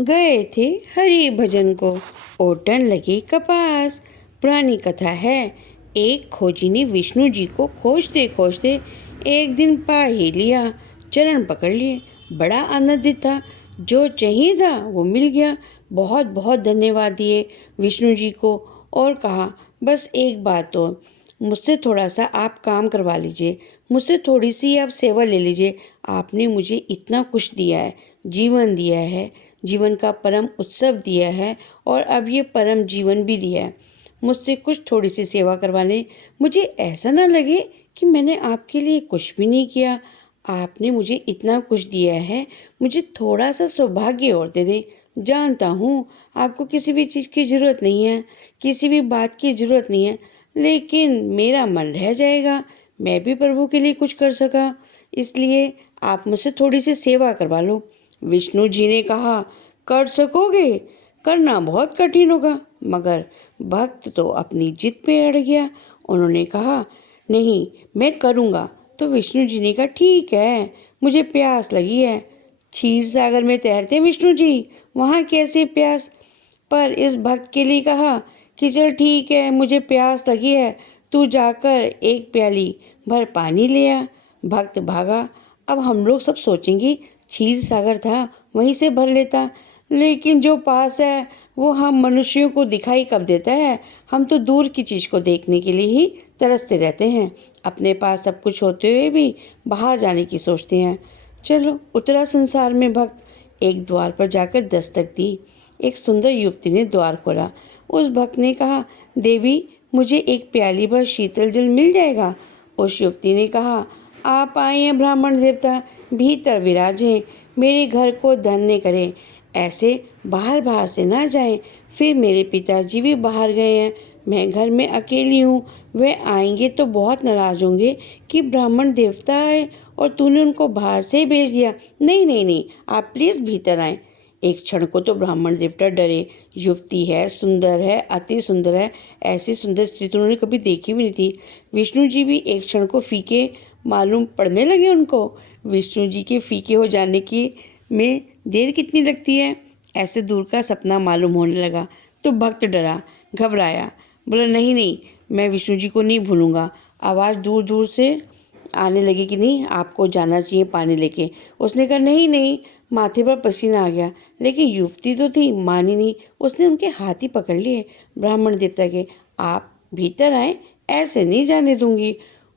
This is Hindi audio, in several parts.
गए थे हरि भजन को, ओटन लगे कपास। पुरानी कथा है, एक खोजी ने विष्णु जी को खोजते खोजते एक दिन पा ही लिया। चरण पकड़ लिए, बड़ा आनंदित था। जो चाहिए था वो मिल गया। बहुत बहुत धन्यवाद दिए विष्णु जी को और कहा, बस एक बात और, मुझसे थोड़ा सा आप काम करवा लीजिए, मुझसे थोड़ी सी आप सेवा ले लीजिए। आपने मुझे इतना कुछ दिया है, जीवन दिया है, जीवन का परम उत्सव दिया है और अब ये परम जीवन भी दिया है। मुझसे कुछ थोड़ी सी सेवा करवा लें, मुझे ऐसा ना लगे कि मैंने आपके लिए कुछ भी नहीं किया। आपने मुझे इतना कुछ दिया है, मुझे थोड़ा सा सौभाग्य और दे दें। जानता हूँ आपको किसी भी चीज़ की ज़रूरत नहीं है, किसी भी बात की ज़रूरत नहीं है, लेकिन मेरा मन रह जाएगा, मैं भी प्रभु के लिए कुछ कर सका, इसलिए आप मुझसे थोड़ी सी सेवा करवा लो। विष्णु जी ने कहा, कर सकोगे? करना बहुत कठिन होगा। मगर भक्त तो अपनी जिद पे अड़ गया। उन्होंने कहा, नहीं, मैं करूँगा। तो विष्णु जी ने कहा, ठीक है, मुझे प्यास लगी है। क्षीर सागर में तैरते विष्णु जी, वहाँ कैसे प्यास? पर इस भक्त के लिए कहा कि चल ठीक है, मुझे प्यास लगी है, तू जाकर एक प्याली भर पानी ले आ। भक्त भागा। अब हम लोग सब सोचेंगे क्षीर सागर था, वहीं से भर लेता, लेकिन जो पास है वो हम मनुष्यों को दिखाई कब देता है। हम तो दूर की चीज़ को देखने के लिए ही तरसते रहते हैं, अपने पास सब कुछ होते हुए भी बाहर जाने की सोचते हैं। चलो उतरा संसार में भक्त। एक द्वार पर जाकर दस्तक दी। एक सुंदर युवती ने द्वार खोला। उस भक्त ने कहा, देवी, मुझे एक प्याली भर शीतल जल मिल जाएगा? उस युवती ने कहा, आप आए हैं ब्राह्मण देवता, भीतर विराजें, मेरे घर को धन्य करें। ऐसे बाहर बाहर से ना जाएं। फिर मेरे पिताजी भी बाहर गए हैं, मैं घर में अकेली हूँ, वे आएंगे तो बहुत नाराज होंगे कि ब्राह्मण देवता आए और तूने उनको बाहर से ही भेज दिया। नहीं नहीं नहीं, आप प्लीज़ भीतर आएं। एक क्षण को तो ब्राह्मण देवता डरे। युवती है, सुंदर है, अति सुंदर है, ऐसी सुंदर स्त्री तो उन्होंने कभी देखी भी नहीं थी। विष्णु जी भी एक क्षण को फीके मालूम पड़ने लगे उनको। विष्णु जी के फीके हो जाने की में देर कितनी लगती है, ऐसे दूर का सपना मालूम होने लगा। तो भक्त डरा, घबराया, बोला, नहीं नहीं, मैं विष्णु जी को नहीं भूलूंगा। आवाज़ दूर दूर से आने लगी कि नहीं, आपको जाना चाहिए पानी लेके। उसने कहा, नहीं नहीं, माथे पर पसीना आ गया। लेकिन युवती तो थी, मानी नहीं। उसने उनके हाथ ही पकड़ लिए ब्राह्मण देवता के। आप भीतर आए, ऐसे नहीं जाने दूंगी।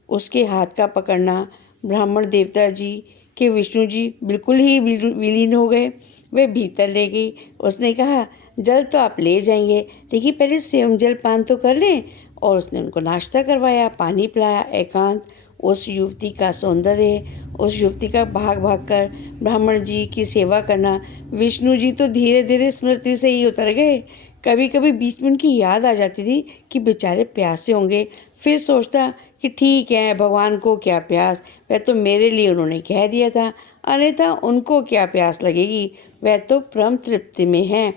उसके हाथ का पकड़ना, ब्राह्मण देवता जी के विष्णु जी बिल्कुल ही विलीन हो गए। वे भीतर ले गई। उसने कहा, जल तो आप ले जाएंगे, लेकिन पहले स्वयं जल पान तो कर लें। और उसने उनको नाश्ता करवाया, पानी पिलाया। एकांत, उस युवती का सौंदर्य, उस युवती का भाग भाग कर ब्राह्मण जी की सेवा करना। विष्णु जी तो धीरे धीरे स्मृति से ही उतर गए। कभी कभी बीच में उनकी याद आ जाती थी कि बेचारे प्यासे होंगे। फिर सोचता कि ठीक है, भगवान को क्या प्यास, वह तो मेरे लिए उन्होंने कह दिया था, अन्यथा उनको क्या प्यास लगेगी, वह तो परम तृप्ति में है,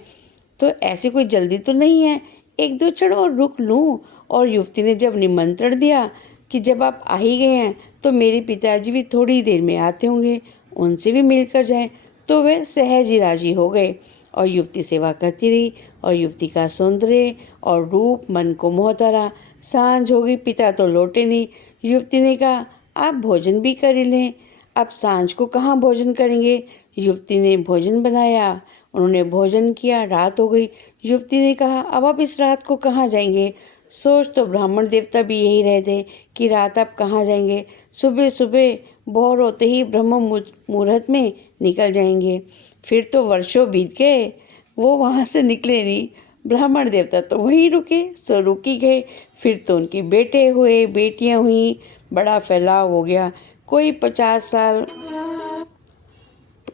तो ऐसी कोई जल्दी तो नहीं है, एक दो क्षण और रुक लूं। और युवती ने जब निमंत्रण दिया कि जब आप आ ही गए हैं तो मेरे पिताजी भी थोड़ी देर में आते होंगे, उनसे भी मिलकर जाएं, तो वे सहज ही राजी हो गए। और युवती सेवा करती रही और युवती का सौंदर्य और रूप मन को मोहता रहा। सांझ हो गई, पिता तो लौटे नहीं। युवती ने कहा, आप भोजन भी कर ही लें, अब सांझ को कहाँ भोजन करेंगे? युवती ने भोजन बनाया, उन्होंने भोजन किया, रात हो गई। युवती ने कहा, अब आप इस रात को कहाँ जाएंगे? सोच तो ब्राह्मण देवता भी यही रहे थे कि रात आप कहाँ जाएंगे, सुबह सुबह भोर होते ही ब्रह्म मुहूर्त में निकल जाएंगे। फिर तो वर्षों बीत गए, वो वहाँ से निकले नहीं। ब्राह्मण देवता तो वहीं रुके सो रुक ही गए। फिर तो उनके बेटे हुए, बेटियाँ हुई, बड़ा फैलाव हो गया। कोई 50 साल,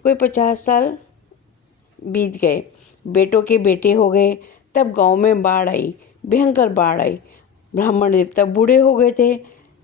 कोई 50 साल बीत गए, बेटों के बेटे हो गए। तब गांव में बाढ़ आई, भयंकर बाढ़ आई। ब्राह्मण देवता बूढ़े हो गए थे,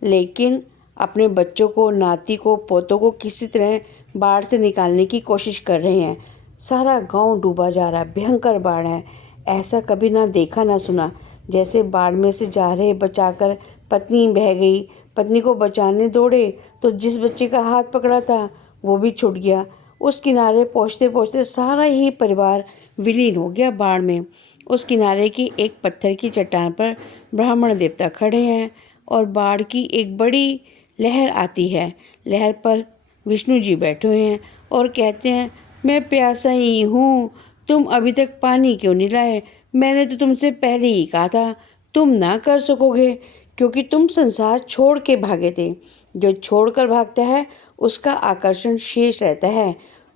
लेकिन अपने बच्चों को, नाती को, पोतों को किसी तरह बाढ़ से निकालने की कोशिश कर रहे हैं। सारा गांव डूबा जा रहा है, भयंकर बाढ़ है। ऐसा कभी ना देखा ना सुना। जैसे बाढ़ में से जा रहे बचाकर पत्नी बह गई, पत्नी को बचाने दौड़े तो जिस बच्चे का हाथ पकड़ा था वो भी छूट गया। उस किनारे पहुँचते पहुँचते सारा ही परिवार विलीन हो गया बाढ़ में। उस किनारे की एक पत्थर की चट्टान पर ब्राह्मण देवता खड़े हैं और बाढ़ की एक बड़ी लहर आती है। लहर पर विष्णु जी बैठे हुए हैं और कहते हैं, मैं प्यासा ही हूँ, तुम अभी तक पानी क्यों नहीं लाए? मैंने तो तुमसे पहले ही कहा था तुम ना कर सकोगे, क्योंकि तुम संसार छोड़ के भागे थे। जो छोड़कर भागता है उसका आकर्षण शेष रहता है।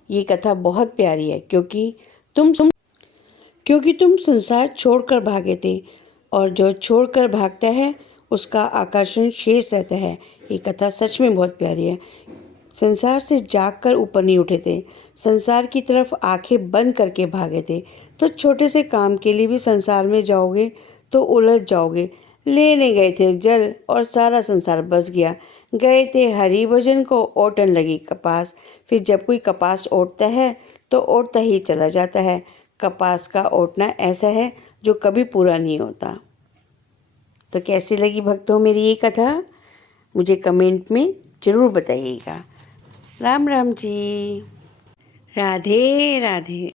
ये कथा बहुत प्यारी है, क्योंकि तुम संसार छोड़कर भागे थे और जो छोड़कर भागता है उसका आकर्षण शेष रहता है। ये कथा सच में बहुत प्यारी है। संसार से जागकर ऊपर नहीं उठे थे, संसार की तरफ आंखें बंद करके भागे थे। तो छोटे से काम के लिए भी संसार में जाओगे तो उलझ जाओगे। लेने गए थे जल और सारा संसार बस गया। गए थे हरि भजन को, ओटन लगी कपास। फिर जब कोई कपास ओटता है तो ओटता ही चला जाता है। कपास का ओटना ऐसा है जो कभी पूरा नहीं होता। तो कैसी लगी भक्तों मेरी ये कथा? मुझे कमेंट में ज़रूर बताइएगा। राम राम जी। राधे राधे।